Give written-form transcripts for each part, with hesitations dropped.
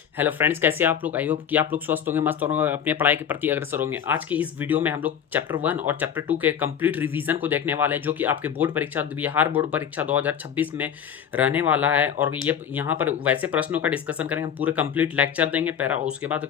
Hello friends, कैसे हैं आप लोग। आई होप कि आप लोग स्वस्थ होंगे, मस्त होंगे, अपने पढ़ाई के प्रति अग्रसर होंगे। आज की इस वीडियो में हम लोग चैप्टर 1 और चैप्टर 2 के कंप्लीट रिवीजन को देखने वाले हैं, जो कि आपके बोर्ड परीक्षा बिहार बोर्ड परीक्षा 2026 में रहने वाला है। और ये यहाँ पर वैसे प्रश्नों का डिस्कशन करेंगे, हम पूरे कंप्लीट लेक्चर देंगे पैरा, उसके बाद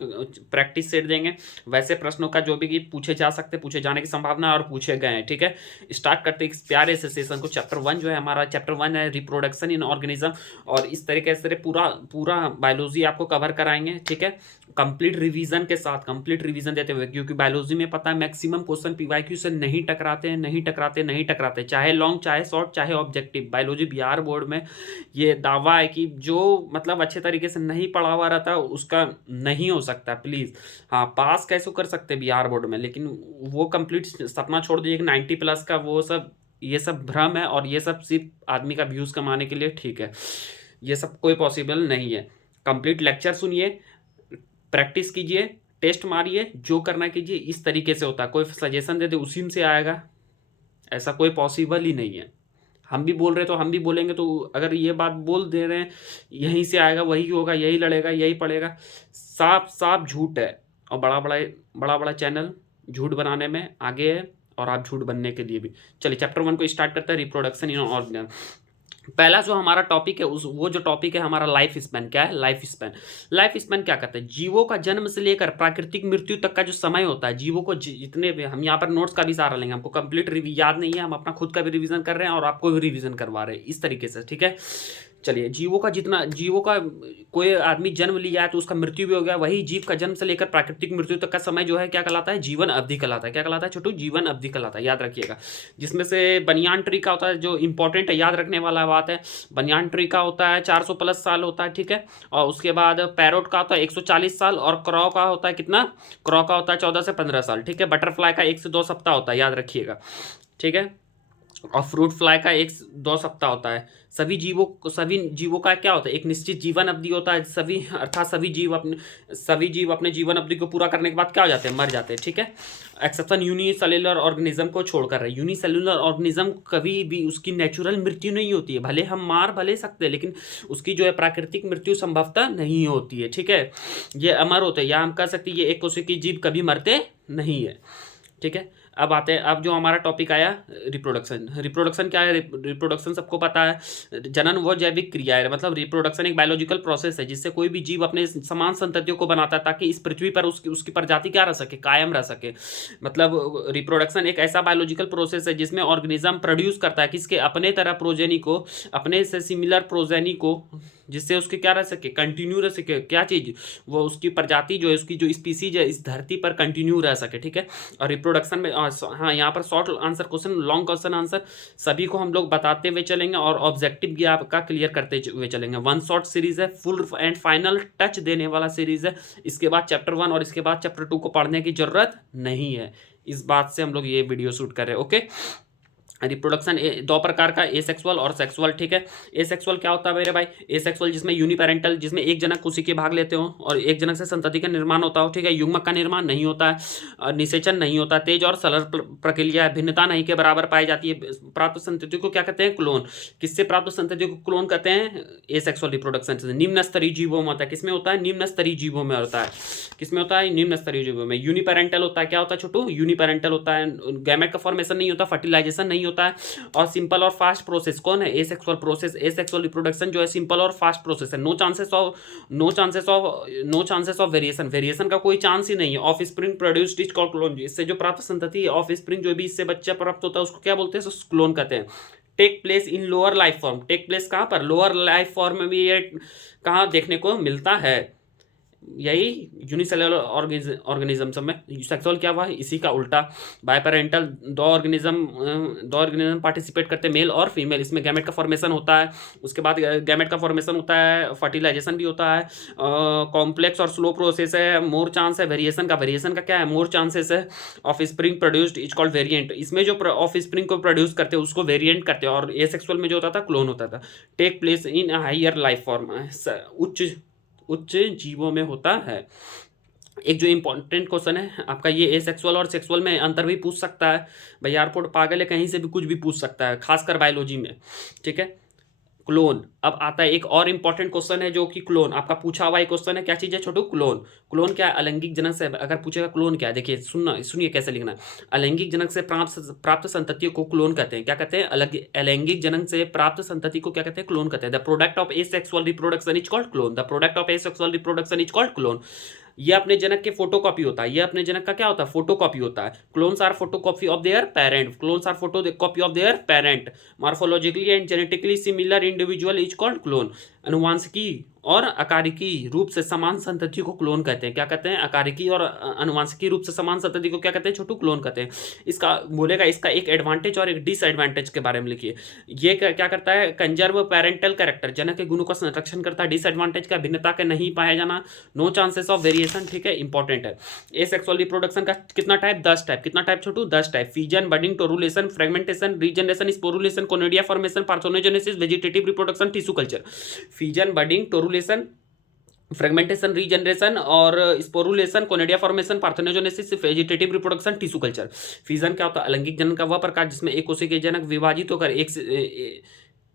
प्रैक्टिस सेट देंगे। वैसे प्रश्नों का जो भी पूछे जा सकते, पूछे जाने की संभावना है और पूछे गए हैं। ठीक है, स्टार्ट करते हैं इस प्यारे से सेशन को। चैप्टर 1 जो है हमारा, चैप्टर 1 है रिप्रोडक्शन इन ऑर्गेनिज्म। और इस तरीके से पूरा पूरा बायोलॉजी आपको कवर कराएंगे। ठीक है, कंप्लीट रिवीजन के साथ, कंप्लीट रिवीजन देते हुए, क्योंकि बायोलॉजी में पता है मैक्सिमम क्वेश्चन पीवाईक्यू से नहीं टकराते हैं, नहीं टकराते, नहीं टकराते, चाहे लॉन्ग चाहे शॉर्ट चाहे ऑब्जेक्टिव। बायोलॉजी बिहार बोर्ड में ये दावा है कि जो मतलब अच्छे तरीके से नहीं पढ़ा हुआ रहता उसका नहीं हो सकता। प्लीज़, हाँ, पास कैसे कर सकते बिहार बोर्ड में, लेकिन वो कंप्लीट सपना छोड़ दीजिए कि 90+ का वो सब, ये सब भ्रम है। और ये सब सिर्फ आदमी का व्यूज़ कमाने के लिए, ठीक है, ये सब कोई पॉसिबल नहीं है। कंप्लीट लेक्चर सुनिए, प्रैक्टिस कीजिए, टेस्ट मारिए, जो करना कीजिए। इस तरीके से होता है, कोई सजेशन दे दे उसी से आएगा, ऐसा कोई पॉसिबल ही नहीं है। हम भी बोल रहे तो हम भी बोलेंगे, तो अगर ये बात बोल दे रहे हैं यहीं से आएगा, वही होगा, यही लड़ेगा, यही पड़ेगा, साफ साफ झूठ है। और बड़ा बड़ा चैनल झूठ बनाने में आगे है, और आप झूठ बनने के लिए भी। चलिए चैप्टर 1 को स्टार्ट करते हैं, रिप्रोडक्शन इन ऑर्गेन। पहला जो हमारा टॉपिक है, उस वो जो टॉपिक है हमारा, लाइफ स्पैन। क्या है लाइफ स्पैन? लाइफ स्पैन क्या कहते हैं? जीवों का जन्म से लेकर प्राकृतिक मृत्यु तक का जो समय होता है, जीवों को जितने भी, हम यहाँ पर नोट्स का भी सहारा लेंगे, हमको कंप्लीट याद नहीं है, हम अपना खुद का भी रिवीजन कर रहे हैं और आपको भी रिवीजन करवा रहे हैं इस तरीके से। ठीक है, चलिए, जीवों का कोई आदमी जन्म लिया है तो उसका मृत्यु भी हो गया, वही जीव का जन्म से लेकर प्राकृतिक मृत्यु तक का समय जो है क्या कहलाता है? जीवन अवधि कहलाता है। क्या कहलाता है छोटू? जीवन अवधि कहलाता है, याद रखिएगा। जिसमें से बनियान ट्री का होता है, जो इंपॉर्टेंट है, याद रखने वाला बात है। बनियान ट्री का होता है 400+ साल होता है। ठीक है, और उसके बाद पैरोट का होता है 140 साल, और क्रॉ का होता है कितना? क्रॉ का होता है 14 से 15 साल। ठीक है, बटरफ्लाई का 1 से 2 सप्ताह होता है, याद रखिएगा। ठीक है, और फ्रूट फ्लाई का 1 2 सप्ताह होता है। सभी जीवों का क्या होता है? एक निश्चित जीवन अवधि होता है। अर्थात सभी जीव अपने जीवन अवधि को पूरा करने के बाद क्या हो जाते हैं? मर जाते हैं। ठीक है, एक्सेप्शन यूनिसेल्युलर ऑर्गेनिज्म को छोड़कर है। यूनिसेल्युलर ऑर्गेनिज्म कभी भी उसकी नेचुरल मृत्यु नहीं होती है, भले हम मार भले सकते हैं, लेकिन उसकी जो है प्राकृतिक मृत्यु संभवतः नहीं होती है। ठीक है, ये अमर होते हैं, या हम कह सकते हैं ये एक कोशिकीय जीव कभी मरते नहीं है। ठीक है, अब आते हैं, अब जो हमारा टॉपिक आया, रिप्रोडक्शन। रिप्रोडक्शन क्या है? रिप्रोडक्शन सबको पता है, जनन वो जैविक क्रिया है। मतलब रिप्रोडक्शन एक बायोलॉजिकल प्रोसेस है जिससे कोई भी जीव अपने समान संततियों को बनाता है, ताकि इस पृथ्वी पर उसकी उसकी प्रजाति क्या रह सके? कायम रह सके। मतलब रिप्रोडक्शन एक ऐसा बायोलॉजिकल प्रोसेस है जिसमें ऑर्गेनिज्म प्रोड्यूस करता है किसके? अपने तरह प्रोजेनी को, अपने से सिमिलर प्रोजेनी को, जिससे उसके क्या रह सके? कंटिन्यू रह सके। क्या चीज़? वो उसकी प्रजाति जो है, उसकी जो स्पीसीज है इस धरती पर कंटिन्यू रह सके। ठीक है, और रिप्रोडक्शन में हाँ, यहाँ पर short answer question, long question answer सभी को हम लोग बताते हुए चलेंगे, और ऑब्जेक्टिव भी आपका क्लियर करते हुए चलेंगे। वन शॉट सीरीज है, फुल एंड फाइनल टच देने वाला सीरीज है। इसके बाद चैप्टर 1 और इसके बाद चैप्टर 2 को पढ़ने की जरूरत नहीं है। इस बात से हम लोग ये वीडियो शूट कर रहे हैं। ओके, रिप्रोडक्शन 2 प्रकार का, एसेक्सुअल और सेक्सुअल। ठीक है, एसेक्सुअल क्या होता है मेरे भाई? एसेक्सुअल जिसमें यूनिपेरेंटल, जिसमें एक जनक कोशिकीय भाग लेते हो और एक जनक से संतति का निर्माण होता हो। ठीक है, युग्मक का निर्माण नहीं होता है, निषेचन नहीं होता, तेज और सरल प्रक्रिया है, भिन्नता नहीं के बराबर पाई जाती है। प्राप्त संतति को क्या कहते हैं? क्लोन। किससे प्राप्त संतति को क्लोन कहते हैं? एसेक्सुअल रिप्रोडक्शन से। निम्न स्तरीय जीवों में होता है। किसमें होता है? निम्न स्तरीय जीवों में होता है। किसमें होता है? निम्न स्तरीय जीवों में। यूनिपेरेंटल होता है। क्या होता है छोटू? यूनिपेरेंटल होता है, गैमेट का फॉर्मेशन नहीं होता, फर्टिलाइजेशन नहीं होता है, और सिंपल और फास्ट प्रोसेस। कौन है? Asexual process. एसेक्सुअल रिप्रोडक्शन जो है सिंपल और फास्ट प्रोसेस है। No chances of variation. Variation का कोई चांस ही नहीं है। Offspring produced is called clone. इससे जो प्राप्त संतति है, ऑफ स्प्रिंग जो भी इससे बच्चा प्राप्त होता है, उसको क्या बोलते हैं? क्लोन कहते हैं। Take place in lower life form. Take place कहाँ पर? लोअर लाइफ फॉर्म में भी ये कहाँ देखने को मिलता है? यही यूनिसेलुलर ऑर्गेनिज्म सब में। सेक्सुअल क्या हुआ? इसी का उल्टा। बायपेरेंटल, दो ऑर्गेनिज्म पार्टिसिपेट करते हैं, मेल और फीमेल। इसमें गैमेट का फॉर्मेशन होता है, उसके बाद गैमेट का फॉर्मेशन होता है, फर्टिलाइजेशन भी होता है। कॉम्प्लेक्स और स्लो प्रोसेस है, मोर चांस है वेरिएशन का। वेरिएशन का क्या है? मोर चांसेस है। Offspring produced is called variant. इसमें जो ऑफ स्प्रिंग को प्रोड्यूस करते हैं उसको वेरिएंट करते हैं, और एसेक्सुअल में जो होता था क्लोन होता था। Take place in higher life form, उच्च जीवों में होता है। एक जो इंपॉर्टेंट क्वेश्चन है आपका, ये एसेक्सुअल और सेक्सुअल में अंतर भी पूछ सकता है भाई। एयरपोर्ट पागल है, कहीं से भी कुछ भी पूछ सकता है, खासकर बायोलॉजी में। ठीक है, क्लोन। अब आता है एक और इंपॉर्टेंट क्वेश्चन है जो कि क्लोन आपका पूछा हुआ एक क्वेश्चन है, क्या चीज है छोटू? क्लोन। क्लोन क्या है? अलैंगिक जनक से अगर पूछेगा क्लोन क्या है, देखिए सुनना सुनिए कैसे लिखना है। अलैंगिक जनक से प्राप्त संततियों को क्लोन कहते हैं। क्या कहते हैं? अलग अलैंगिक जनक से प्राप्त संतति को क्या कहते हैं? क्लोन कहते हैं। The product of asexual reproduction is called clone. The product of asexual reproduction is called clone. ये अपने जनक के फोटोकॉपी होता है, ये अपने जनक का क्या होता है? फोटोकॉपी होता है। Clones are photocopy of their parent. Clones are photocopy of their parent. Morphologically and genetically similar individual is called clone. अनुवांशिकी और अकारिकी रूप से समान संतति को क्लोन कहते हैं। क्या कहते हैं? अकारिकी और अनुवांशिकी रूप से समान संतति को क्या कहते हैं छोटू? क्लोन कहते हैं। इसका बोलेगा इसका एक एडवांटेज और एक डिसएडवांटेज के बारे में लिखिए। ये क्या करता है? कंजर्व पेरेंटल कैरेक्टर, जनक के गुणों का संरक्षण करता है। डिसएडवांटेज का भिन्नता के नहीं पाया जाना, नो चांसेस ऑफ वेरिएशन, ठीक है, इंपॉर्टेंट है। एसेक्सुअल रिप्रोडक्शन का कितना टाइप? 10 टाइप। कितना टाइप छोटू? 10 type. Fission, budding, torulation, fragmentation, regeneration, sporulation, conidia formation, parthenogenesis, vegetative reproduction, tissue culture. Fission, budding, torulation, fragmentation, regeneration और sporulation, conidia formation, parthenogenesis, vegetative reproduction, tissue culture. Fission क्या होता है? अलैंगिक जनन का वह प्रकार जिसमें एक कोशिकीय जनक विभाजित होकर एक से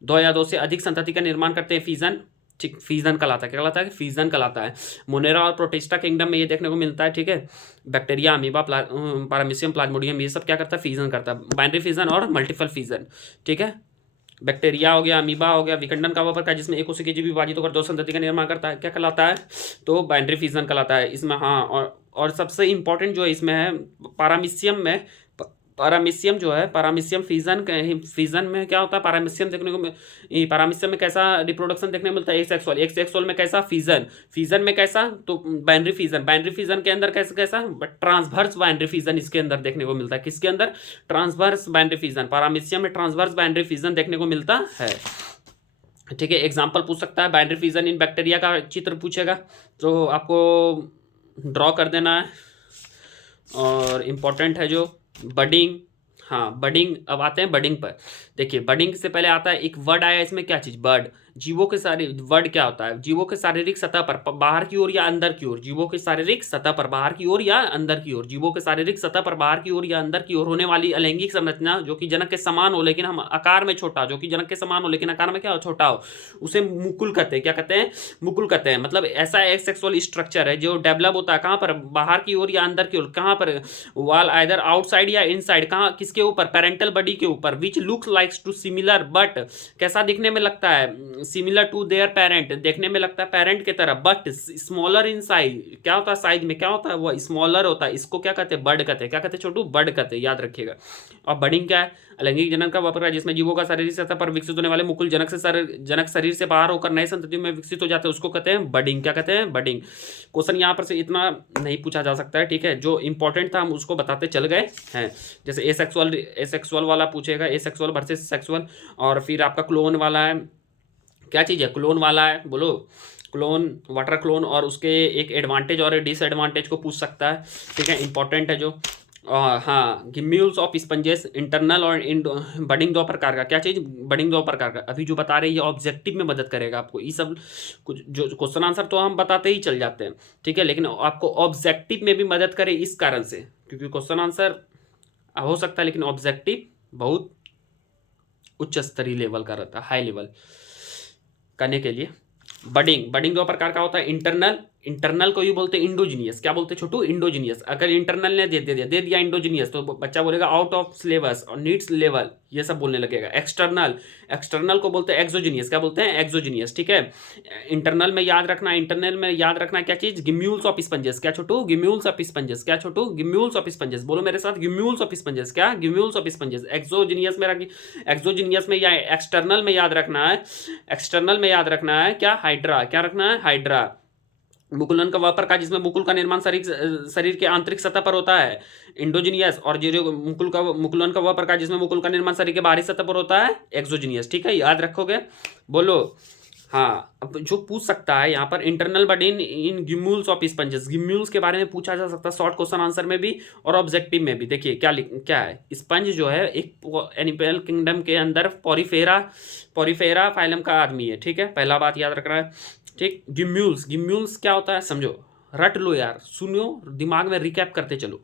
दो या दो से अधिक संतति का निर्माण करते हैं। फीजन, ठीक, फीजन कहलाता है। क्या कहलाता है? फीजन कहलाता है। मोनेरा और प्रोटिस्टा किंगडम में ये देखने को मिलता है, ठीक है। बैक्टीरिया, अमीबा, पारामीशियम, प्लाज्मोडियम, ये सब क्या करता है? फीजन करता है। बाइनरी फीजन और मल्टीपल फीजन, ठीक है। बैक्टीरिया हो गया, अमीबा हो गया, विखंडन का वह प्रकार जिसमें एक कोशिकीय जीव विभाजित होकर दो संतति का निर्माण करता है, क्या कहलाता है? तो बाइनरी फिजन कहलाता है इसमें। हाँ, और सबसे इंपॉर्टेंट जो है इसमें है पारामीशियम में, पारामीशियम जो है, पारामीशियम फिजन में क्या होता है? पारामीशियम देखने को पारामीशियम में कैसा रिप्रोडक्शन देखने को मिलता है? एसेक्सुअल। एसेक्सुअल में कैसा? फिजन। फिजन में कैसा? तो बाइनरी फिजन। बाइनरी फिजन के अंदर कैसा? ट्रांसवर्स बाइनरी फिजन इसके अंदर देखने को मिलता है। किसके अंदर? Transverse binary fission. पारामीशियम में ट्रांसवर्स बाइनरी फिजन देखने को मिलता है, ठीक है। एग्जाम्पल पूछ सकता है, बाइनरी फिजन इन बैक्टीरिया का चित्र पूछेगा तो आपको ड्रॉ कर देना है। और इम्पोर्टेंट है जो बडिंग, हाँ बडिंग। अब आते हैं बडिंग पर। देखिए बडिंग से पहले आता है एक वर्ड आया इसमें, क्या चीज? बर्ड। जीवों के सारे वर्ड क्या होता है? जीवों के शारीरिक सतह पर बाहर की ओर या अंदर की ओर, जीवों के शारीरिक सतह पर बाहर की ओर या अंदर की ओर, जीवों के शारीरिक सतह पर बाहर की ओर या अंदर की ओर होने वाली अलैंगिक संरचना जो कि जनक के समान हो लेकिन हम आकार में छोटा, जो कि जनक के समान हो लेकिन आकार में क्या हो? छोटा हो, उसे मुकुल कहते हैं। क्या कहते हैं? मुकुल कहते हैं। मतलब ऐसा एक सेक्सुअल स्ट्रक्चर है जो डेवलप होता है कहाँ पर? बाहर की ओर या अंदर की ओर। कहाँ पर? वाल आइदर आउटसाइड या इनसाइड। कहाँ? किसके ऊपर? पेरेंटल बॉडी के ऊपर। Which looks likes to similar, but कैसा दिखने में लगता है? सिमिलर टू देयर पेरेंट, देखने में लगता है पेरेंट की तरह, बट स्मॉलर इन साइज। क्या होता है? साइज में क्या होता है? वो स्मॉलर होता है। इसको क्या कहते हैं? बर्ड कहते हैं। क्या कहते हैं छोटू? बर्ड कहते हैं, याद रखिएगा। और बडिंग क्या है? अलैंगिक जनन का वह प्रकार जिसमें जीवों का शारीरिक सतह पर विकसित होने वाले मुकुल जनक शरीर से बाहर होकर नए संततियों में विकसित हो जाते हैं, उसको कहते हैं बडिंग। क्या कहते हैं? बडिंग। क्वेश्चन यहाँ पर से इतना नहीं पूछा जा सकता है, ठीक है। जो इंपॉर्टेंट था हम उसको बताते चल गए हैं। जैसे एसेक्सुअल वाला पूछेगा, एसेक्सुअल वर्सेस सेक्सुअल। और फिर आपका क्लोन वाला है, क्या चीज़ है? क्लोन वाला है, बोलो। क्लोन, वाटर क्लोन, और उसके एक एडवांटेज और डिसएडवांटेज को पूछ सकता है, ठीक है। इंपॉर्टेंट है जो। हाँ, गिम्यूल्स ऑफ स्पंजेस, इंटरनल और बडिंग दो प्रकार का। क्या चीज़? बडिंग दो प्रकार का। अभी जो बता रहे हैं ये ऑब्जेक्टिव में मदद करेगा आपको। ये सब कुछ जो क्वेश्चन आंसर तो हम बताते ही चल जाते हैं, ठीक है, लेकिन आपको ऑब्जेक्टिव में भी मदद करे इस कारण से, क्योंकि क्वेश्चन आंसर हो सकता है लेकिन ऑब्जेक्टिव बहुत उच्च स्तरीय लेवल का रहता है, हाई लेवल करने के लिए। बडिंग दो प्रकार का होता है। इंटरनल को ही बोलते हैं इंडोजीनियस। क्या बोलते हैं छोटू? इंडोजीनियस। अगर इंटरनल ने दे दिया इंडोजीनियस तो बच्चा बोलेगा आउट ऑफ सिलेबस और नीड्स लेवल, ये सब बोलने लगेगा। एक्सटर्नल को बोलते हैं एक्सोजीनियस। क्या बोलते हैं? एक्सोजीनियस, ठीक है। इंटरनल में याद रखना क्या चीज? गिम्यूल्स ऑफ स्पंजेस। क्या छोटू? गिम्यूल्स ऑफ स्पंजेस। क्या छोटू? गिम्यूल्स ऑफ स्पंजेस। बोलो मेरे साथ, गिम्यूल्स ऑफ स्पंजेस। क्या? गिम्यूल्स ऑफ स्पंजेस। एक्सोजीनियस में या एक्सटर्नल में याद रखना है क्या? हाइड्रा। क्या रखना है? हाइड्रा। मुकुलन का वह प्रकार जिसमें मुकुल का निर्माण शरीर के आंतरिक सतह पर होता है, इंडोजीनियस। और जो मुकुलन का वह प्रकार जिसमें मुकुल का निर्माण शरीर के बाहरी सतह पर होता है, एक्सोजीनियस, ठीक है। याद रखोगे, बोलो। हाँ, अब जो पूछ सकता है यहाँ पर internal budding in gemmules of sponges, gemmules के बारे में पूछा जा सकता है शॉर्ट क्वेश्चन आंसर में भी और ऑब्जेक्टिव में भी। देखिए क्या है? स्पंज जो है एक एनिमल किंगडम के अंदर पॉरीफेरा फाइलम का आदमी है, ठीक है। पहला बात याद रखना है, ठीक। गिम्यूल्स क्या होता है समझो? रट लो यार, सुनो, दिमाग में रिकैप करते चलो।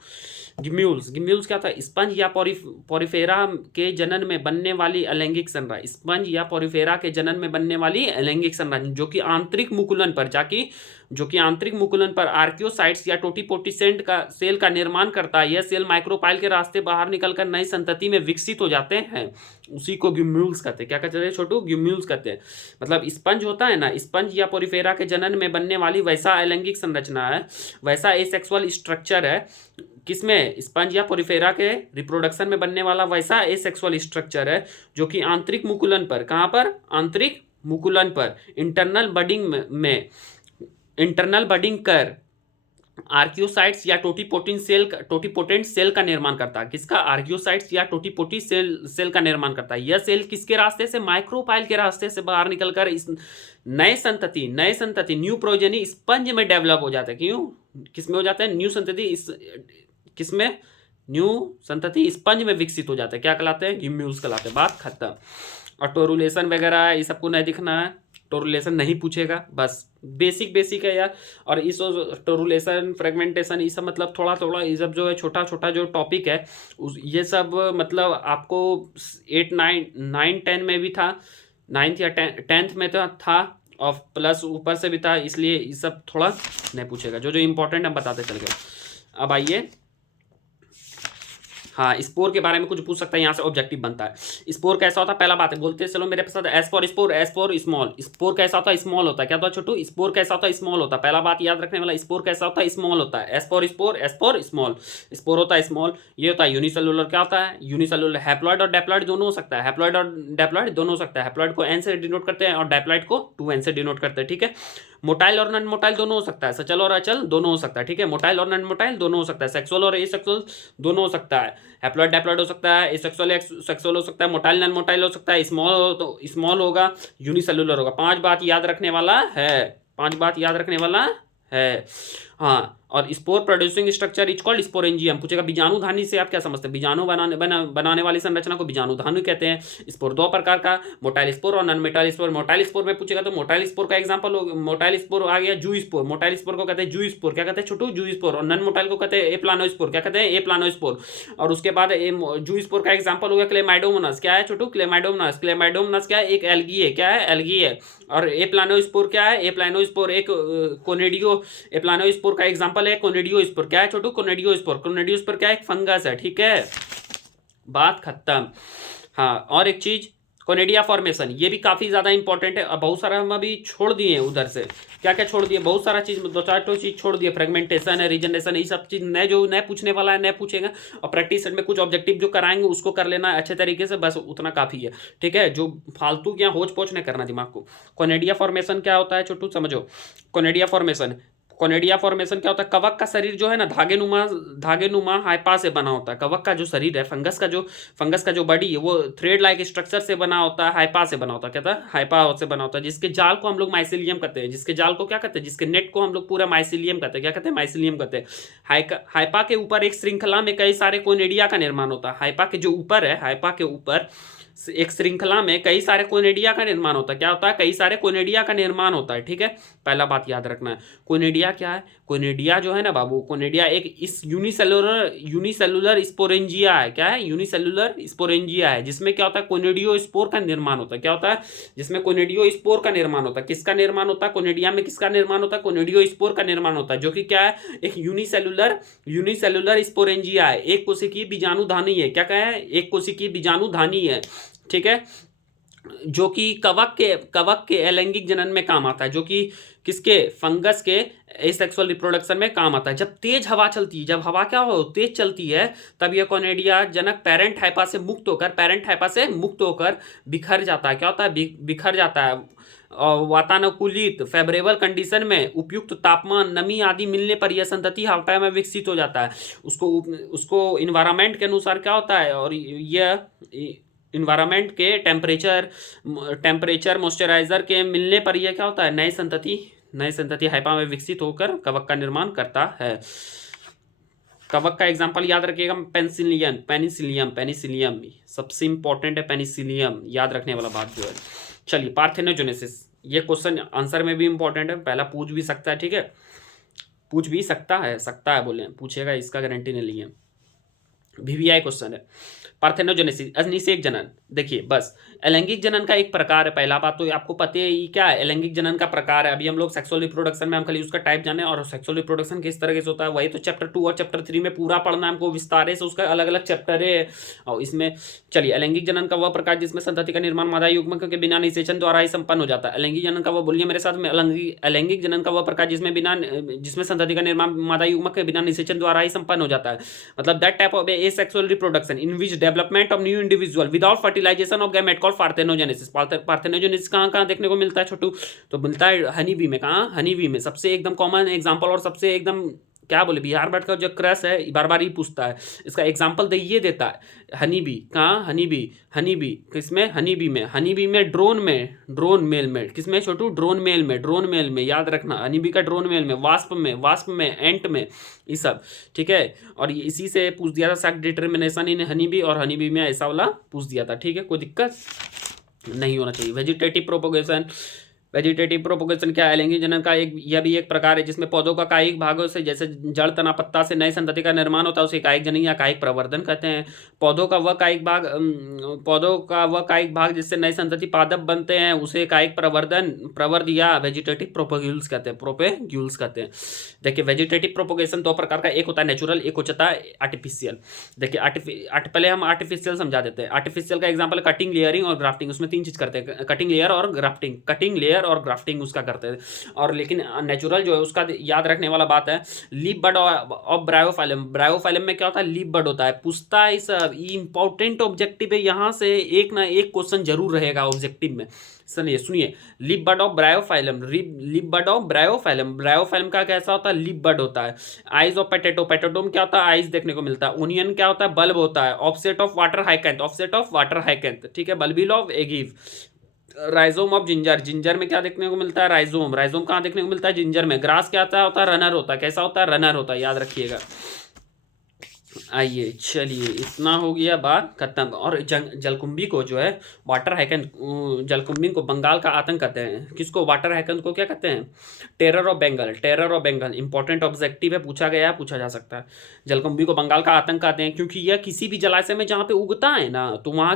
गिम्यूल्स क्या था? स्पंज या पोरिफेरा के जनन में बनने वाली अलैंगिक संरचना। स्पंज या पोरिफेरा के जनन में बनने वाली अलैंगिक संरचना जो कि आंतरिक मुकुलन पर आर्कियोसाइट्स या टोटीपोटी सेल का निर्माण करता है। यह सेल माइक्रोपाइल के रास्ते बाहर निकलकर नई संतति में विकसित हो जाते हैं। उसी को गिम्यूल्स कहते हैं। क्या कहते हैं छोटू? गिम्यूल्स कहते हैं। मतलब स्पंज होता है ना, स्पंज या पोरिफेरा के जनन में बनने वाली वैसा अलैंगिक संरचना है, वैसा एसेक्सुअल स्ट्रक्चर है। किसमें? स्पंज या पोरिफेरा के रिप्रोडक्शन में बनने वाला वैसा एसेक्सुअल स्ट्रक्चर है जो कि आंतरिक मुकुलन पर, कहां पर? आंतरिक मुकुलन पर इंटरनल बडिंग कर आर्कियोसाइट्स या टोटीपोटेंट सेल का निर्माण करता है। किसका? आर्कियोसाइट्स या टोटीपोटी सेल का निर्माण करता है। यह सेल किसके रास्ते से? माइक्रोपाइल के रास्ते से बाहर निकलकर इस नए संतति न्यू प्रोजेनी स्पंज में डेवलप हो जाता है। क्यों? किसमें हो जाता है? न्यू संतति किसमें? न्यू संतति स्पंज में विकसित हो जाता है। क्या कहलाते हैं? गिम्यूल्स कहलाते हैं। बात खत्म। और टोरुलेशन वगैरह ये सबको नहीं दिखना है, टोरुलेशन नहीं पूछेगा, बस बेसिक है यार। और इस टोरुलेशन, फ्रेगमेंटेशन, ये सब मतलब थोड़ा ये सब जो है छोटा जो टॉपिक है ये सब मतलब आपको 8, 9, 10 में भी था, 9th या 10th में तो था और प्लस ऊपर से भी था, इसलिए ये सब थोड़ा नहीं पूछेगा। जो इंपॉर्टेंट हम बताते चल गए। अब आइए, हाँ, स्पोर के बारे में कुछ पूछ सकता है, यहाँ से ऑब्जेक्टिव बनता है। स्पोर कैसा होता है? पहला बात है, बोलते चलो मेरे पास एस फॉर स्मॉल। स्पोर कैसा होता है? स्मॉल होता है। क्या होता है छोटू? स्पोर कैसा होता है? स्मॉल होता है। पहला बात याद रखने वाला, स्पोर कैसा होता है? स्मॉल होता है। S for small. स्पोर होता है स्मॉल। ये होता है यूनिसेलुलर। क्या होता है? यूनिसेलुलर। हैप्लॉइड और डेप्लॉइड दोनों हो सकता है। हैप्लॉइड और डेप्लॉइड दोनों हो सकता है। हैप्लॉइड को एन से डिनोट करते हैं और डेप्लॉइड को 2n से डिनोट करते हैं। ठीक है। मोटाइल और नॉन मोटाइल दोनों हो सकता है। सचल और अचल दोनों हो सकता है। ठीक है। मोटाइल और नॉन मोटाइल दोनों हो सकता है। सेक्सुअल और एसेक्सुअल दोनों हो सकता है। हैप्लॉइड डेप्लॉइड हो सकता है, एसेक्सुअल सेक्सुअल हो सकता है, मोटाइल नॉन मोटाइल हो सकता है, स्मॉल तो स्मॉल होगा, यूनिसेलुलर होगा। 5 बात याद रखने वाला है। हाँ, और spore producing structure is called sporangium. पूछेगा बीजाणुधानी से आप क्या समझते हैं? बीजाणु बनाने वाली संरचना को बीजाणुधानी कहते हैं। स्पोर 2 प्रकार का, मोटाइल स्पोर और non motile spore. Motile spore में पूछेगा तो मोटाइल स्पोर का एग्जांपल मोटाइल स्पोर आ गया जू स्पोर। मोटाइल स्पोर को कहते हैं जू स्पोर। क्या कहते हैं छोटू? जू स्पोर। और नॉन मोटाइल को कहते हैं एप्लानोस्पोर। क्या कहते हैं? एप्लानोस्पोर। और उसके बाद जू स्पोर का एग्जांपल हो गया क्लेमाइडोमोनास। क्या है छोटू? क्लेमाइडोमोनास क्या है? एक एल्गी है। क्या है? एल्गी है। और एप्लानोस्पोर क्या है? एप्लानोस्पोर एक कोनेडियो, एप्लानोस्पोर का एग्जांपल है कोनेडियो स्पोर। क्या है छोटू? कोनेडियो स्पोर क्या है? एक फंगस है। ठीक है, बात खत्म। हाँ, और एक चीज कोनेडिया फॉर्मेशन, ये भी काफी ज्यादा इंपॉर्टेंट है। बहुत सारा हम अभी छोड़ दिए उधर से। क्या क्या छोड़ दिए? बहुत सारा चीज, 2-4 चीज छोड़ दिए। फ्रेगमेंटेशन है, रीजनरेशन, ये सब चीज नए जो नए पूछने वाला है नए पूछेगा। और प्रैक्टिस सेट में कुछ ऑब्जेक्टिव जो कराएंगे उसको कर लेना अच्छे तरीके से, बस उतना काफी है। ठीक है, जो फालतू क्या होच पोच नहीं करना दिमाग को। कोनेडिया फॉर्मेशन क्या होता है छोटू? समझो। कोनेडिया फॉर्मेशन क्या होता है? कवक का शरीर जो है ना धागेनुमा हाइपा से बना होता है। कवक का जो शरीर है, फंगस का जो बॉडी है वो थ्रेड लाइक स्ट्रक्चर से बना होता है, हाइपा से बना होता है। क्या था? हाइपा से बना होता है, जिसके जाल को हम लोग माइसिलियम कहते हैं। जिसके जाल को क्या कहते हैं? जिसके नेट को हम लोग पूरा माइसिलियम कहते हैं। क्या कहते हैं? माइसिलियम कहते हैं। हाइपा के ऊपर एक श्रृंखला में कई सारे कोनेडिया का निर्माण होता है। हाइपा के ऊपर एक श्रृंखला में कई सारे कोनेडिया का निर्माण होता है। क्या होता है? कई सारे कोनेडिया का निर्माण होता है। ठीक है, पहला बात याद रखना है। कोनेडिया क्या है? कोनेडिया जो है ना बाबू, कोनेडिया एक इस यूनिसेलुलर स्पोरेंजिया है। क्या है? यूनिसेलुलर स्पोरेंजिया है, जिसमें क्या होता है? कोनेडियो स्पोर का निर्माण होता है। क्या होता है? जिसमें कोनेडियो स्पोर का निर्माण होता है। किसका निर्माण होता है? कोनेडिया में किसका निर्माण होता है? कोनेडियो स्पोर का निर्माण होता है, जो कि क्या है? एक यूनिसेलुलर स्पोरेंजिया है। एक कोशिकीय बीजाणुधानी है। क्या कहा है? एक कोशिकीय बीजाणुधानी है। ठीक है, जो कि कवक के अलैंगिक जनन में काम आता है, जो कि किसके? फंगस के एसेक्सुअल रिप्रोडक्शन में काम आता है। जब तेज हवा चलती है, जब हवा क्या हो तेज चलती है, तब यह कोनेडिया जनक पेरेंट हाइपा से मुक्त होकर बिखर जाता है। क्या होता है? बिखर जाता है। वातानुकूलित फेवरेबल कंडीशन में उपयुक्त तापमान, नमी आदि मिलने पर यह संतति हाइपा में विकसित हो जाता है। उसको इन्वायरमेंट के अनुसार क्या होता है, और यह इन्वायरमेंट के टेम्परेचर मॉइस्चराइजर के मिलने पर यह क्या होता है? नई संतति हाइपा में विकसित होकर कवक का निर्माण करता है। कवक का एग्जांपल याद रखिएगा, पेनिसिलियम सबसे इंपॉर्टेंट है। पेनिसिलियम याद रखने वाला बात जो है। चलिए, पार्थेनोजेनेसिस, ये क्वेश्चन आंसर में भी इंपॉर्टेंट है, पहला पूछ भी सकता है। ठीक है, पूछ भी सकता है बोले, पूछेगा, इसका गारंटी नहीं लिए। वीवीआई क्वेश्चन है। पार्थेनोजेनेसिस, अनिषेक जनन। देखिए बस, अलैंगिक जनन का एक प्रकार है। पहला बात तो आपको पता ही क्या है, अलैंगिक जनन का प्रकार है। अभी हम लोग सेक्सुअल रिप्रोडक्शन में हम खाली उसका टाइप जाने, और सेक्सुअल रिप्रोडक्शन किस तरह से होता है वही तो चैप्टर 2 और चैप्टर 3 में पूरा पढ़ना है हमको विस्तार से, उसका अलग अलग चैप्टर है। और इसमें चलिए, अलैंगिक जनन का वह प्रकार जिसमें संतति का निर्माण मादा युग्मक के बिना निषेचन द्वारा ही संपन्न हो जाता है। अलैंगिक जनन का वह, बोलिए मेरे साथ में, अलैंगिक जनन का वह प्रकार जिसमें संतति का निर्माण मादा युग्मक के बिना निषेचन द्वारा ही संपन्न हो जाता है। मतलब that type of asexual reproduction in which development of new individual without fertilization of gamete called parthenogenesis। Parthenogenesis कहाँ कहाँ देखने को मिलता है छोटू? तो मिलता है हनी बी में। कहाँ? हनी बी में सबसे एकदम कॉमन एग्जांपल, और सबसे एकदम क्या बोले, बिहार बर्ड का जो क्रश है बार बार ही पूछता है, इसका एग्जाम्पल दे ये देता है। हनी बी कहाँ? हनी बी किसमें? हनी बी में ड्रोन मेल में। किसमें छोटू? ड्रोन मेल में याद रखना, हनी बी का ड्रोन मेल में, वास्प में, एंट में, ये सब ठीक है। और इसी से पूछ दिया था सेक्स डिटरमिनेशन इन हनी बी, और हनी बी में ऐसा वाला पूछ दिया था। ठीक है, कोई दिक्कत नहीं होना चाहिए। वेजिटेटिव प्रोपोगेशन क्या है? अलैंगिक जनन का यह भी एक प्रकार है जिसमें पौधों का कायिक भागों से, जैसे जड़, तना, पत्ता से नए संतति का निर्माण होता है, उसे कायिक जनन या कायिक प्रवर्धन कहते हैं। पौधों का वह कायिक भाग जिससे नए संतति पादप बनते हैं उसे कायिक प्रवर्ध या वेजिटेटिव प्रोपोग्यूल्स कहते हैं। देखिए, वेजिटेटिव प्रोपोगेशन दो प्रकार का, एक होता है नेचुरल, एक होता है आर्टिफिशियल। देखिए पहले हम आर्टिफिशियल समझा देते हैं। आर्टिफिशियल का एग्जाम्पल कटिंग, लेयरिंग और ग्राफ्टिंग। उसमें 3 चीज करते हैं, कटिंग, लेयर और ग्राफ्टिंग उसका करते हैं। और लेकिन नेचुरल जो है उसका याद रखने वाला बात है, लीफ बड ऑफ ब्रायोफाइलम में क्या होता है? लीफ बड होता है। पूछता है सब, इंपॉर्टेंट ऑब्जेक्टिव है, यहाँ से एक ना एक क्वेश्चन जरूर रहेगा ऑब्जेक्टिव में। सुनिए, लीफ बड ऑफ ब्रायोफाइलम का कैसा होता है? लीफ बड होता है। आइज ऑफ पोटैटो में क्या होता है? आइज देखने को मिलता है। ओनियन क्या होता है? बल्ब होता है। ऑफसेट ऑफ वाटर हाइकेंथ, ठीक है। Bulbil of agave. Rhizome of ginger में क्या देखने को मिलता है? राइजोम कहाँ देखने को मिलता है? जिंजर में। ग्रास क्या होता है? रनर होता है। कैसा होता है? रनर होता है, याद रखिएगा। आइए चलिए, इतना हो गया, बात खत्म। और जलकुंभी को जो है वाटर हाइकन, जलकुंभी को बंगाल का आतंक कहते हैं। किसको? वाटर हाइकन को क्या कहते हैं? Terror of Bengal. Important objective है, पूछा जा सकता है। जलकुंभी को बंगाल का आतंक कहते हैं क्योंकि यह किसी भी जलाशय में जहाँ पे उगता है ना, तो वहाँ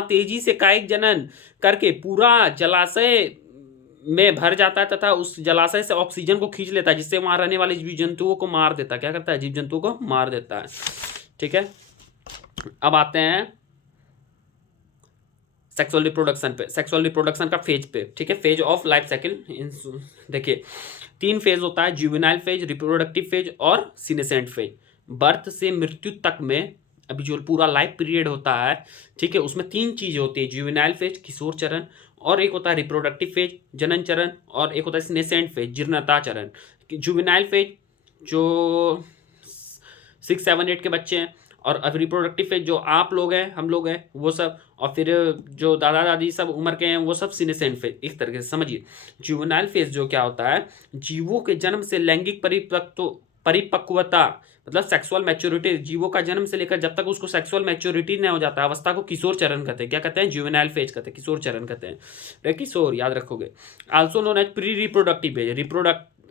तेजी से कायिक जनन करके पूरा जलाशय में भर जाता है तथा उस जलाशय से ऑक्सीजन को खींच लेता है, जिससे वहां रहने वाले जीव जंतुओं को मार देता है। क्या करता है? जीव जंतुओं को मार देता है। ठीक है, अब आते हैं सेक्सुअल रिप्रोडक्शन का फेज पे। ठीक है, फेज ऑफ लाइफ साइकिल। देखिए 3 फेज होता है, जुवेनाइल फेज, रिप्रोडक्टिव फेज और सीनेसेंट फेज। बर्थ से मृत्यु तक में अभी जो पूरा लाइफ पीरियड होता है, ठीक है, उसमें 3 चीज होती है, जुवेनाइल फेज, किशोर चरण, और एक होता है रिप्रोडक्टिव फेज, जनन चरण, और एक होता है सीनेसेंट फेज, जीर्णता चरण। जुवेनाइल फेज जो 6, 7, 8 के बच्चे हैं, और अब रिप्रोडक्टिव फेज जो आप लोग हैं, हम लोग हैं, वो सब, और फिर जो दादा दादी सब उम्र के हैं वो सब सीनेसेंट फेज। इस तरीके से समझिए। जुवेनाइल फेज जो क्या होता है, जीवों के जन्म से लैंगिक परिपक्वता, मतलब सेक्सुअल मैच्योरिटी, जीवों का जन्म से लेकर जब तक उसको सेक्सुअल मैच्योरिटी नहीं हो जाता अवस्था को किशोर चरण कहते हैं। क्या कहते हैं? जुवेनाइल फेज कहते हैं, किशोर चरण कहते हैं। किशोर याद रखोगे। Also known as pre reproductive phase.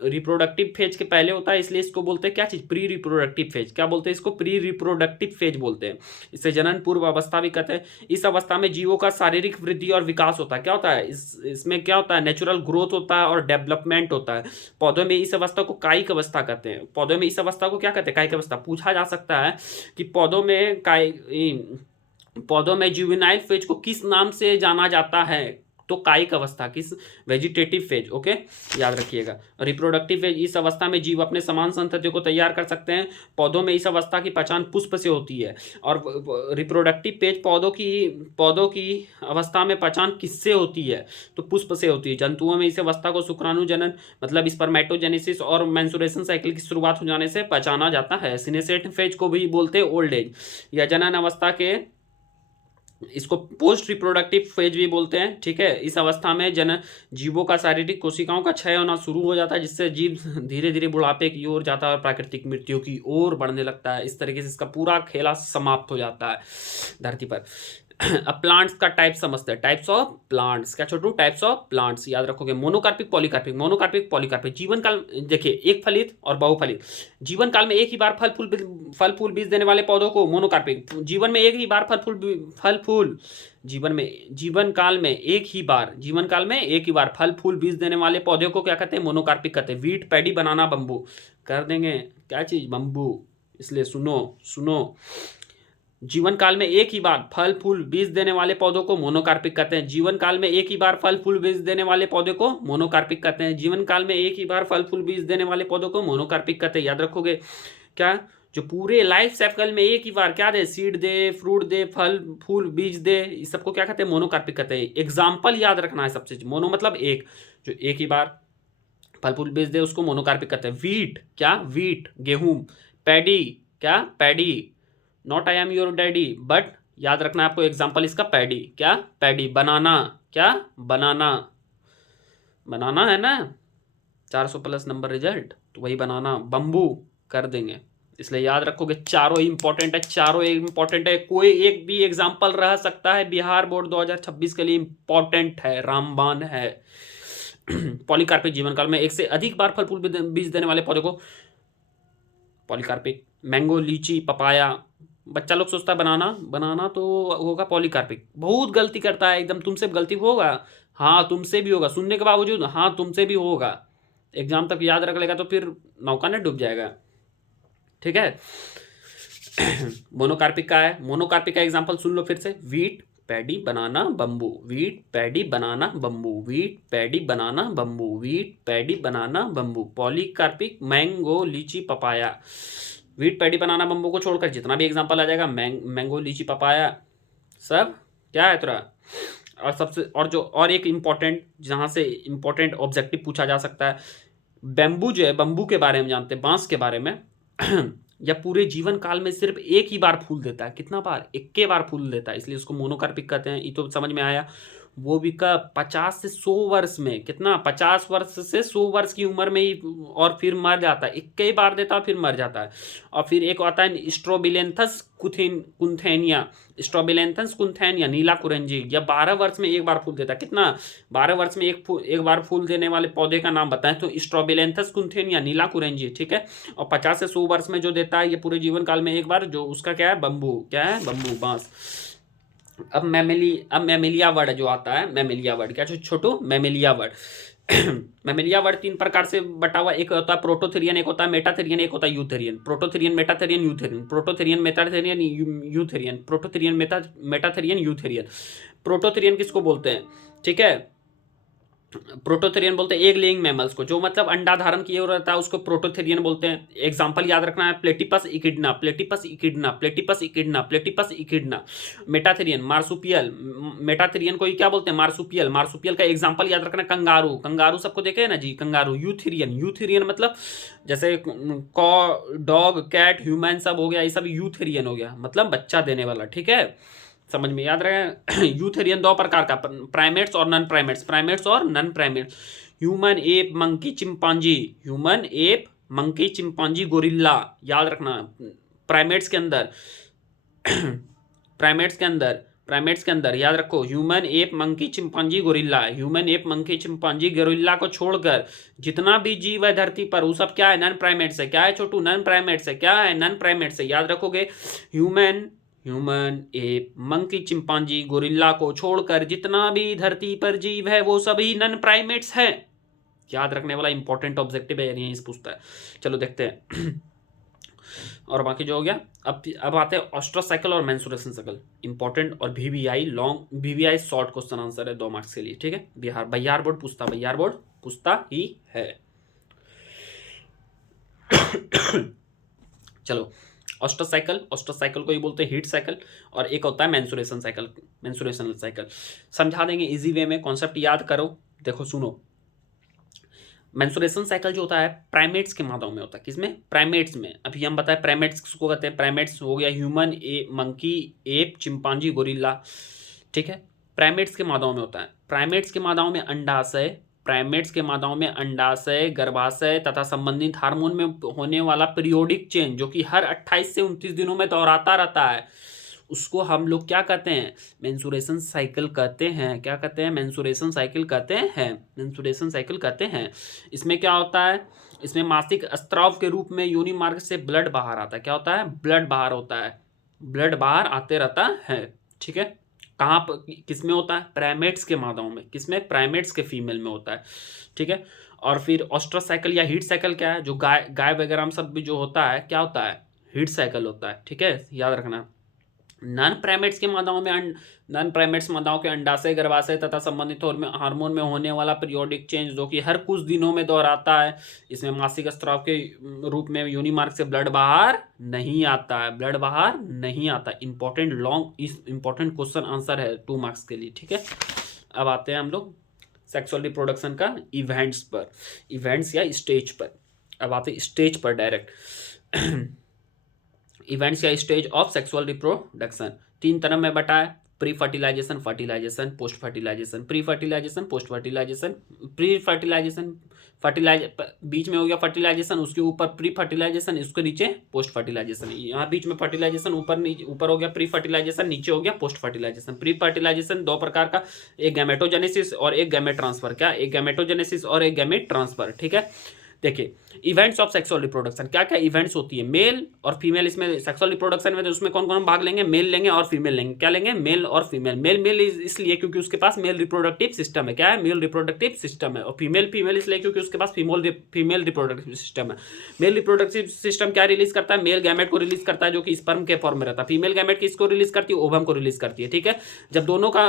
Reproductive phase के पहले होता है, इसलिए इसको बोलते हैं क्या चीज? Pre reproductive phase. क्या बोलते हैं इसको? प्री रिप्रोडक्टिव फेज बोलते हैं। इसे जनन पूर्व अवस्था भी कहते हैं। इस अवस्था में जीवों का शारीरिक वृद्धि और विकास होता है। क्या होता है इसमें? क्या होता है? नेचुरल ग्रोथ होता है और डेवलपमेंट होता है। पौधों में इस अवस्था को कायिक अवस्था कहते हैं। पौधों में इस अवस्था को क्या कहते हैं? कायिक अवस्था। पूछा जा सकता है कि पौधों में जुवेनाइल फेज को किस नाम से जाना जाता है? तो कायिक अवस्था, किस? Vegetative phase. ओके, याद रखिएगा। रिप्रोडक्टिव फेज, इस अवस्था में जीव अपने समान संततियों को तैयार कर सकते हैं। पौधों में इस अवस्था की पहचान पुष्प से होती है। और रिप्रोडक्टिव फेज पौधों की अवस्था में पहचान किससे होती है? तो पुष्प से होती है। जंतुओं में इस अवस्था को शुक्राणु जनन, मतलब स्पर्मेटोजेनेसिस और मेंस्ट्रुएशन साइकिल की शुरुआत हो जाने से पहचाना जाता है। सीनेसेंट फेज को भी बोलते हैं ओल्ड एज या जनन अवस्था के, इसको पोस्ट रिप्रोडक्टिव फेज भी बोलते हैं। ठीक है, इस अवस्था में जीवों का शारीरिक कोशिकाओं का क्षय होना शुरू हो जाता है, जिससे जीव धीरे धीरे बुढ़ापे की ओर जाता है और प्राकृतिक मृत्यु की ओर बढ़ने लगता है। इस तरीके से इसका पूरा खेला समाप्त हो जाता है धरती पर। अब प्लांट्स का टाइप समझते हैं, टाइप्स ऑफ प्लांट्स। क्या छोटू? टाइप्स ऑफ प्लांट्स याद रखोगे। Monocarpic, polycarpic. Monocarpic, polycarpic. जीवन काल देखिए, एक फलित और बहुफलित। जीवन काल में एक ही बार फल फूल बीज देने वाले पौधों को मोनोकार्पिक। जीवन में एक ही बार फल फूल जीवन काल में एक ही बार फल फूल बीज देने वाले पौधे को क्या कहते हैं? मोनोकार्पिक कहते हैं। वीट, पैडी, बनाना, बम्बू। कर देंगे क्या चीज? बम्बू। इसलिए सुनो, जीवन काल में एक ही बार फल फूल बीज देने वाले पौधों को मोनोकार्पिक कहते हैं। जीवन काल में एक ही बार फल फूल बीज देने वाले पौधे को मोनोकार्पिक कहते हैं। जीवन काल में एक ही बार फल फूल बीज देने वाले पौधों को मोनोकार्पिक कहते हैं। याद रखोगे क्या? जो पूरे लाइफ साइकिल में एक ही बार क्या दे? सीड दे, फ्रूट दे, फल फूल बीज दे, इस सबको क्या कहते हैं? मोनोकार्पिक कहते हैं। एग्जाम्पल याद रखना है सबसे। मोनो मतलब एक, जो एक ही बार फल फूल बीज दे उसको मोनोकार्पिक कहते हैं। वीट, क्या? वीट, गेहूं। पैडी, क्या? Paddy. Not I am your daddy, but याद रखना है आपको एग्जाम्पल इसका पैडी। क्या? पैडी। बनाना, क्या? बनाना है ना, 400 प्लस नंबर रिजल्ट, तो वही बनाना। बम्बू कर देंगे। इसलिए याद रखोगे चारों इंपॉर्टेंट है। कोई एक भी एग्जाम्पल रह सकता है, बिहार बोर्ड 2026 के लिए इंपॉर्टेंट है, रामबान है। पॉलीकार्पिक, जीवन काल में एक से अधिक बार फल फूल बीज देने वाले पौधे को पॉलीकार्पिक। मैंगो, लीची, पपाया। बच्चा लोग सोचता है बनाना तो होगा पॉलीकार्पिक। बहुत गलती करता है एकदम। तुमसे गलती होगा, हाँ तुमसे भी होगा, सुनने के बावजूद हाँ तुमसे भी होगा। एग्जाम तक याद रख लेगा तो फिर नौका ने डूब जाएगा। ठीक है। मोनोकार्पिक का है, मोनोकार्पिक का एग्जाम्पल सुन लो फिर से। वीट, पैडी, बनाना, बम्बू। वीट, पैडी, बनाना, बम्बू। वीट, पैडी, बनाना, बम्बू। वीट, पैडी, बनाना, बम्बू। पॉलीकार्पिक, मैंगो, लीची, पपाया। वीट, पैडी, बनाना, बम्बू को छोड़कर जितना भी एग्जाम्पल आ जाएगा, मैंगो, लीची, पपाया, सब क्या है तेरा। और सबसे और एक इम्पॉर्टेंट, जहां से इम्पॉर्टेंट ऑब्जेक्टिव पूछा जा सकता है, बैम्बू जो है, बम्बू के बारे में जानते हैं, बांस के बारे में। या पूरे जीवन काल में सिर्फ एक ही बार फूल देता है। कितना बार? 21 बार फूल देता है, इसलिए उसको मोनोकार्पिक कहते हैं। ये तो समझ में आया। वो भी कब? 50 से 100 वर्ष में। कितना? 50 वर्ष से 100 वर्ष की उम्र में ही, और फिर मर जाता है। 21 बार देता है फिर मर जाता है। और फिर एक आता है स्ट्रोबिलेंथस कुंथेनिया, नीला कुरंजी, या 12 वर्ष में एक बार फूल देता है। कितना? 12 वर्ष में एक बार फूल देने वाले पौधे का नाम बताएं तो स्ट्रोबिलेंथस कुंथेनिया, नीला कुरंजी। ठीक है। और 50 से 100 वर्ष में जो देता है ये पूरे जीवन काल में एक बार, जो उसका क्या है? बम्बू। क्या है? बम्बू, बांस। अब मैमेलिया वर्ड जो आता है, मैमेलिया वर्ड क्या छोटू? Mammalia word. मैमेलिया वर्ड 3 प्रकार से बटा हुआ। एक होता है प्रोटोथेरियन, एक होता है मेटाथेरियन, एक होता है eutherian. Prototherian, मेटाथेरियन, eutherian. Prototherian, मेटाथेरियन, eutherian. Prototherian, मेटाथेरियन, eutherian. Prototherian किसको बोलते हैं? ठीक है। प्रोटोथेरियन बोलते हैं एग लेइंग मैमल्स को, जो मतलब अंडा धारण किए हुए रहता है उसको प्रोटोथेरियन बोलते हैं। एग्जांपल याद रखना है, platypus echidna, platypus echidna, platypus echidna, platypus echidna. Metatherian, marsupial. Metatherian को क्या बोलते हैं? मार्सुपियल। मार्सुपियल का एग्जांपल याद रखना, कंगारू। कंगारू सबको देखे है ना जी, कंगारू। यूथेरियन, यूथेरियन मतलब जैसे कॉ, डॉग, कैट, ह्यूमन सब हो गया, ये सब यूथेरियन हो गया, मतलब बच्चा देने वाला। ठीक है, समझ में याद रहे। यूथेरियन 2 प्रकार का, प्राइमेट्स और नॉन प्राइमेट्स। प्राइमेट्स और non primates. Human, app, monkey, chimpanzee. Human, app, monkey, chimpanzee, gorilla. याद रखना प्राइमेट्स के अंदर प्राइमेट्स के अंदर याद रखो, human, app, monkey, chimpanzee, gorilla. Human, app, monkey, chimpanzee, gorilla को छोड़कर जितना भी जीव है धरती पर वो सब क्या है? नॉन प्राइमेट्स है। क्या है छोटू? नॉन प्राइमेट्स है। क्या है? नॉन प्राइमेट्स है। याद रखोगे, human, app, monkey, chimpanzee, gorilla को छोड़कर जितना भी धरती पर जीव है वो सभी नॉन प्राइमेट्स है। याद रखने वाला इंपॉर्टेंट ऑब्जेक्टिव है, यहीं से पूछता है। चलो देखते हैं। और बाकी जो हो गया, अब आते हैं ऑस्ट्रोसाइकिल और मेंसुरेशन साइकिल, इंपॉर्टेंट। और वीवीआई शॉर्ट क्वेश्चन आंसर है 2 मार्क्स के लिए। ठीक है। बिहार बोर्ड पूछता ही है। चलो, ऑस्ट्रोसाइकिल को ही बोलते हैं हीट साइकिल, और एक होता है मेंसुरेशन साइकिल। समझा देंगे इजी वे में, कॉन्सेप्ट याद करो। देखो सुनो, मेंसुरेशन साइकिल जो होता है प्राइमेट्स के मादाओं में होता है। किसमें? प्राइमेट्स में। अभी हम बताएं प्राइमेट्स किसको कहते हैं। प्राइमेट्स हो गया human, monkey, app, chimpanzee, gorilla. ठीक है। प्राइमेट्स के मादाओं में होता है। प्राइमेट्स के मादाओं में अंडाशय, गर्भाशय तथा संबंधित हार्मोन में होने वाला पीरियोडिक चेंज, जो कि हर 28 से 29 दिनों में दोहराता रहता है, उसको हम लोग क्या कहते हैं, मेंसुरेशन साइकिल कहते हैं। क्या कहते हैं, मेंसुरेशन साइकिल कहते हैं, मेंसुरेशन साइकिल कहते हैं। इसमें क्या होता है, इसमें मासिक स्त्राव के रूप में योनि मार्ग से ब्लड बाहर आता है। क्या होता है, ब्लड बाहर होता है, ब्लड बाहर आते रहता है। ठीक है, कहाँ पर, किस में होता है, प्राइमेट्स के मादाओं में, किसमें, प्राइमेट्स के फीमेल में होता है। ठीक है, और फिर ऑस्ट्रस साइकिल या हीट साइकिल क्या है, जो गाय गाय वगैरह में सब भी जो होता है, क्या होता है, हीट साइकिल होता है। ठीक है, याद रखना। नॉन प्राइमेट्स के मादाओं में नॉन प्राइमेट्स मादाओं के अंडाशय, गर्भाशय तथा संबंधित हार्मोन में होने वाला पीरियोडिक चेंज जो कि हर कुछ दिनों में दोहराता है। इसमें मासिक स्त्राव के रूप में योनि मार्ग से ब्लड बाहर नहीं आता है, ब्लड बाहर नहीं आता। इंपॉर्टेंट लॉन्ग इस इंपॉर्टेंट क्वेश्चन आंसर है 2 मार्क्स के लिए। ठीक है, अब आते हैं हम लोग सेक्सुअल रिप्रोडक्शन का इवेंट्स पर, इवेंट्स या स्टेज पर। अब आते हैं स्टेज पर डायरेक्ट। इवेंट्स या स्टेज ऑफ सेक्सुअल रिप्रोडक्शन 3 तरह में बटा है, pre fertilisation, fertilisation, post fertilisation. Pre fertilisation, post fertilisation. Pre fertilisation, बीच में हो गया फर्टिलाइजेशन, उसके ऊपर प्री फर्टिलाइजेशन, उसके नीचे पोस्ट फर्टिलाइजेशन। यहाँ बीच में फर्टिलाइजेशन, ऊपर हो गया प्री फर्टिलाइजेशन, नीचे हो गया पोस्ट फर्टिलाइजेशन। प्री फर्टिलाइजेशन 2 प्रकार का, एक गैमेटोजेनेसिस और एक गैमेट ट्रांसफर। क्या, एक गैमेटोजेनेसिस और एक गैमेट ट्रांसफर। ठीक है, देखिए इवेंट्स ऑफ सेक्सुअल रिप्रोडक्शन, क्या क्या इवेंट्स होती है, मेल और फीमेल। इसमें सेक्सुअल रिप्रोडक्शन में तो उसमें कौन कौन भाग लेंगे, मेल लेंगे और फीमेल लेंगे। क्या लेंगे, मेल और फीमेल। मेल इसलिए क्योंकि उसके पास मेल रिप्रोडक्टिव सिस्टम है। क्या है, मेल रिप्रोडक्टिव सिस्टम है। और फीमेल इसलिए क्योंकि उसके पास फीमेल रिप्रोडक्टिव सिस्टम है। मेल रिप्रोडक्टिव सिस्टम क्या रिलीज करता है, मेल गैमेट को रिलीज करता है जो कि स्पर्म के फॉर्म में रहता है। फीमेल गैमेट किसको रिलीज करती है, ओवम को रिलीज करती है। ठीक है, जब दोनों का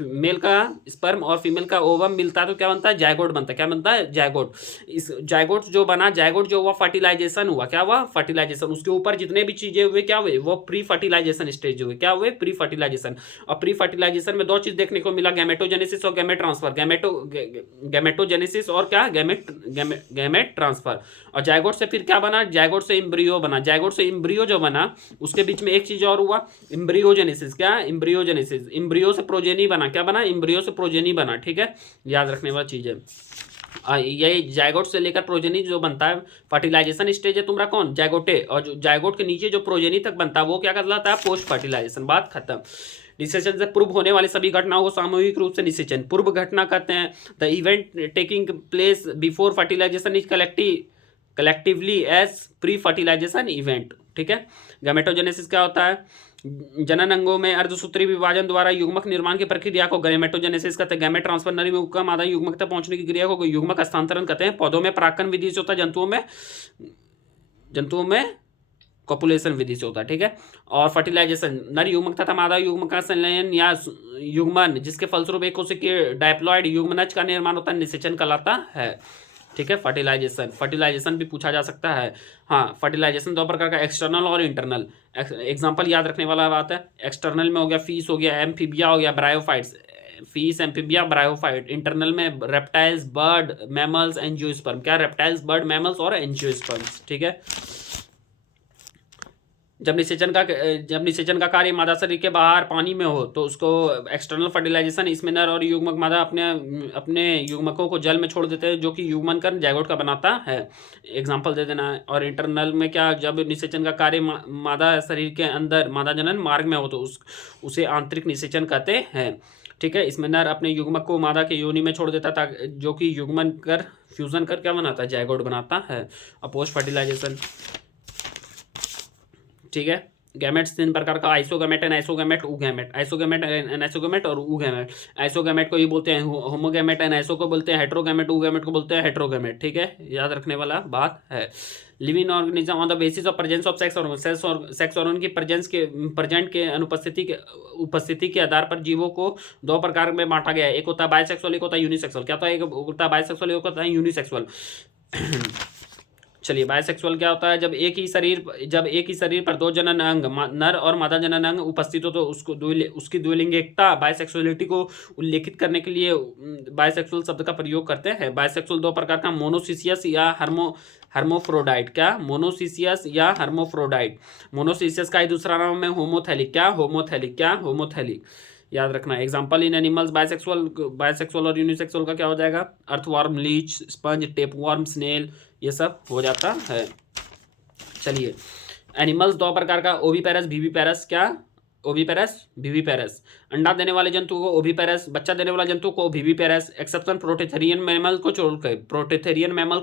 मेल का स्पर्म और फीमेल का ओवम मिलता है तो क्या बनता है, जायगोट बनता है। क्या बनता है, जायगोट। इस जायगोट जो बना, जायगोट जो हुआ, फर्टिलाइजेशन हुआ। क्या हुआ, फर्टिलाइजेशन। उसके ऊपर जितने भी चीजें हुए क्या हुए, वो प्री फर्टिलाइजेशन स्टेज हुए। क्या हुए, प्री फर्टिलाइजेशन। और प्री फर्टिलाइजेशन में 2 चीज देखने को मिला, गैमेटोजेनेसिस और गैमेट ट्रांसफर। गैमेटोजेनेसिस और क्या, गैमेट ट्रांसफर। और जायगोट से फिर क्या बना, जायगोट से एम्ब्रियो बना। जायगोट से एम्ब्रियो जो बना उसके बीच में एक चीज और हुआ, एम्ब्रियोजेनेसिस। क्या, एम्ब्रियोजेनेसिस। एम्ब्रियो से प्रोजेनी बना। क्या बना, एम्ब्रियो से प्रोजेनी बना। ठीक है, याद रखने वाली चीज है। ये जायगोट से लेकर प्रोजेनी जो बनता है, फर्टिलाइजेशन स्टेज है तुम्हारा कौन, जायगोटे। और जो जायगोट के नीचे जो प्रोजेनी तक बनता है वो क्या कहलाता है, पोस्ट फर्टिलाइजेशन। बात खत्म। निषेचन से पूर्व होने वाली सभी घटनाओं को सामूहिक रूप से निषेचन पूर्व घटना कहते हैं। The event taking place before fertilization is collectively as pre fertilization event. ठीक है, गैमेटोजेनेसिस क्या होता है, जनन अंगों में अर्धसूत्री विभाजन द्वारा युग्मक निर्माण की प्रक्रिया को गैमेटोजेनेसिस कहते हैं। गैमेट ट्रांसफर नर युग्मक का मादा युग्मक तक पहुंचने की क्रिया को युग्मक हस्तांतरण कहते हैं। पौधों में परागकण विधि से होता है, जंतुओं में कॉपुलेशन विधि से होता है। ठीक है, और फर्टिलाइजेशन नर युग्मक तथा मादा युग्मक का संलयन या युग्मन जिसके फलस्वरूप एक कोशिकीय डायप्लॉइड युग्मनज का निर्माण होता है, निषेचन कहलाता है। ठीक है, फर्टिलाइजेशन भी पूछा जा सकता है। हाँ, फर्टिलाइजेशन 2 प्रकार का, एक्सटर्नल और इंटरनल। एग्जांपल याद रखने वाला बात है, एक्सटर्नल में हो गया फीस, हो गया एम्फीबिया, हो गया bryophytes. Fees, amphibia, bryophyte. Internal में रेप्टाइल्स, बर्ड, मैमल्स, एंजियोस्पर्म। क्या, रेप्टाइल्स, बर्ड, मैमल्स और एंजियोस्पर्म्स। ठीक है, जब निषेचन का कार्य मादा शरीर के बाहर पानी में हो तो उसको एक्सटर्नल फर्टिलाइजेशन। इसमें नर और युग्मक मादा अपने युग्मकों को जल में छोड़ देते हैं जो कि युग्मन कर जायगोट का बनाता है। एग्जांपल दे देना है। और इंटरनल में क्या, जब निषेचन का कार्य मादा शरीर के अंदर मादा जनन मार्ग में हो तो उसे आंतरिक निषेचन कहते हैं। ठीक है, इसमें नर अपने युग्मक को मादा के योनि में छोड़ देता था जो कि युग्मन कर फ्यूजन कर क्या बनाता है, जायगोट बनाता है। और पोस्ट फर्टिलाइजेशन। ठीक है, गैमेट्स 3 प्रकार का, आइसोगैमेट, एनाइसोगैमेट, ऊगैमेट। आइसोगैमेट, एनाइसोगैमेट और ऊगैमेट। आइसोगैमेट को ही बोलते हैं होमोगैमेट, एनाइसो को बोलते हैं हेट्रोगैमेट, ऊगैमेट को बोलते हैं हेट्रोगैमेट। ठीक है, याद रखने वाला बात है। Living organism on the basis of presence of sex organ की प्रेजेंट के उपस्थिति के आधार पर जीवों को 2 प्रकार में बांटा गया है। एक होता है बायसेक्सुअल, एक होता है यूनिसेक्सुअल। क्या होता है, एक होता है बायसेक्सुअल, एक होता है यूनिसेक्सुअल। चलिए, बायसेक्सुअल क्या होता है, जब एक ही शरीर पर 2 जनन अंग, नर और मादा जनन अंग उपस्थित हो तो उसकी द्विलिंगिकता बायसेक्सुअलिटी को उल्लेखित करने के लिए बायसेक्सुअल शब्द का प्रयोग करते हैं। बायसेक्सुअल 2 प्रकार का, मोनोसिसियस या हर्मोफ्रोडाइट। क्या, मोनोसिसियस या हर्मोफ्रोडाइट। मोनोसिसियस का ही दूसरा नाम है होमोथैलिक। क्या, होमोथैलिक। क्या, होमोथैलिक। याद रखना। एग्जांपल इन एनिमल्स, बायसेक्सुअल और यूनिसेक्सुअल का क्या हो जाएगा, earthworm, leech, sponge, tapeworm, snail, ये सब हो जाता है। चलिए, एनिमल्स दो प्रकार का, ओविपेरस वीविपेरस, क्या ओविपेरस वीविपेरस। अंडा देने वाले जंतु को ओविपेरस, बच्चा देने वाला जंतु को वीविपेरस, एक्सेप्शन प्रोटेथेरियन मैमल को छोड़कर, प्रोटेथेरियन मैमल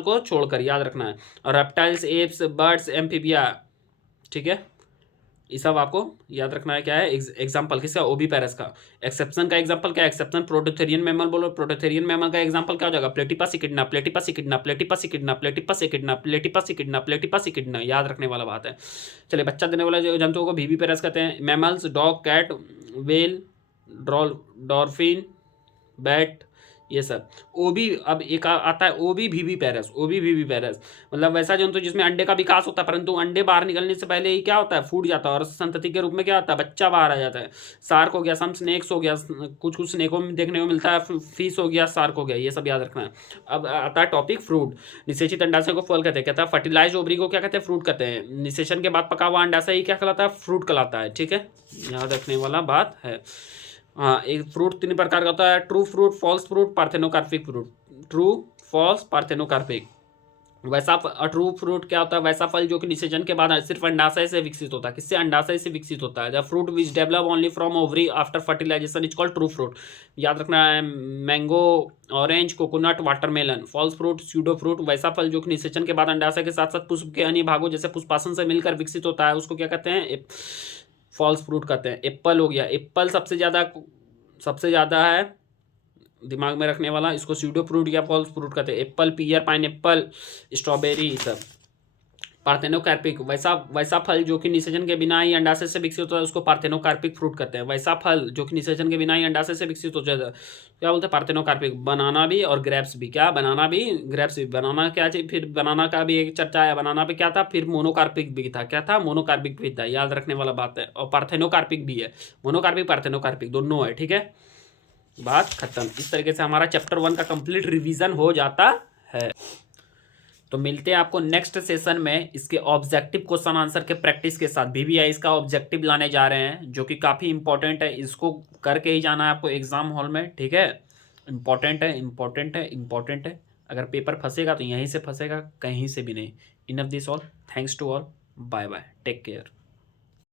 को छोड़कर याद रखना है। और रेप्टाइल्स, एप्स, बर्ड्स, एम्फीबिया, ठीक है, ये सब आपको याद रखना है। क्या है एग्जाम्पल किसका, ओविपेरस का। एक्सेप्शन का एग्जाम्पल क्या है, एक्सेप्शन प्रोटेथेरियन मैमल बोलो, प्रोटेथेरियन मैमल का एग्जाम्पल क्या हो जाएगा, platypus echidna, platypus echidna, platypus echidna, platypus echidna, platypus echidna, platypus echidna, याद रखने वाला बात है। चलिए, बच्चा देने वाले जो जंतुओं को वीविपेरस कहते हैं। Mammals, dog, cat, whale, dolphin, bat, ये सब। ओबी, अब एक आता है ओबी वीविपेरस, ओबी वीविपेरस मतलब वैसा जंतु जिसमें अंडे का विकास होता है, परंतु अंडे बाहर निकलने से पहले ही क्या होता है, फूट जाता है, और संतति के रूप में क्या होता है, बच्चा बाहर आ जाता है। शार्क हो गया, सम स्नेक्स हो गया, कुछ कुछ स्नेकों में देखने को मिलता है, फिश हो गया, शार्क हो गया, ये सब याद रखना है। अब आता है टॉपिक फ्रूट। निषेचित अंडाशय को फल कहते हैं। कहता है फर्टिलाइज ओवरी को क्या कहते हैं, फ्रूट कहते हैं। निषेचन के बाद पका हुआ अंडाशय ही क्या कहलाता है, फ्रूट कहलाता है, ठीक है, याद रखने वाला बात है। हाँ, एक फ्रूट 3 प्रकार का होता है, true fruit, false fruit, parthenocarpic fruit. True, false, parthenocarpic. वैसा ट्रू फ्रूट क्या होता है, वैसा फल जो कि निषेचन के बाद सिर्फ अंडाशय से विकसित होता है। किससे, अंडाशय से विकसित होता है। The fruit which develop only from ovary after fertilization is called true fruit. याद रखना है, mango, orange, coconut, watermelon. False fruit, pseudo fruit, वैसा फल जो कि निषेचन के बाद अंडाशय के साथ साथ पुष्प के अन्य भागों जैसे पुष्पासन से मिलकर विकसित होता है, उसको क्या कहते हैं, फॉल्स फ्रूट कहते हैं। एप्पल हो गया, एप्पल सबसे ज़्यादा है दिमाग में रखने वाला, इसको स्यूडो फ्रूट या फॉल्स फ्रूट कहते हैं। एप्पल, पियर, पाइनएप्पल, स्ट्रॉबेरी, सब। पार्थेनोकार्पिक, वैसा फल जो कि निषेचन के बिना ही अंडाशय से विकसित होता है, उसको पार्थेनोकार्पिक फ्रूट कहते हैं। वैसा फल जो कि निषेचन के बिना ही अंडाशय से विकसित होता है, क्या बोलते हैं, पार्थेनोकार्पिक। बनाना भी और ग्रेप्स भी, क्या, बनाना भी, ग्रेप्स भी। बनाना क्या चीज, फिर बनाना का भी एक चर्चा आया, बनाना पे क्या था, फिर मोनोकार्पिक भी था, क्या था, मोनोकार्पिक भी था, याद रखने वाला बात है। और पार्थेनोकार्पिक भी है, मोनोकार्पिक, पार्थेनोकार्पिक दोनों है, ठीक है, बात खत्म। इस तरीके से हमारा चैप्टर 1 का कंप्लीट रिवीजन हो जाता है। तो मिलते हैं आपको नेक्स्ट सेशन में इसके ऑब्जेक्टिव क्वेश्चन आंसर के प्रैक्टिस के साथ। VVI इसका ऑब्जेक्टिव लाने जा रहे हैं जो कि काफ़ी इंपॉर्टेंट है, इसको करके ही जाना है आपको एग्जाम हॉल में, ठीक है। इंपॉर्टेंट है, इंपॉर्टेंट है, इंपॉर्टेंट है। अगर पेपर फंसेगा तो यहीं से फंसेगा, कहीं से भी नहीं। Enough this all, thanks to all, bye bye, take care.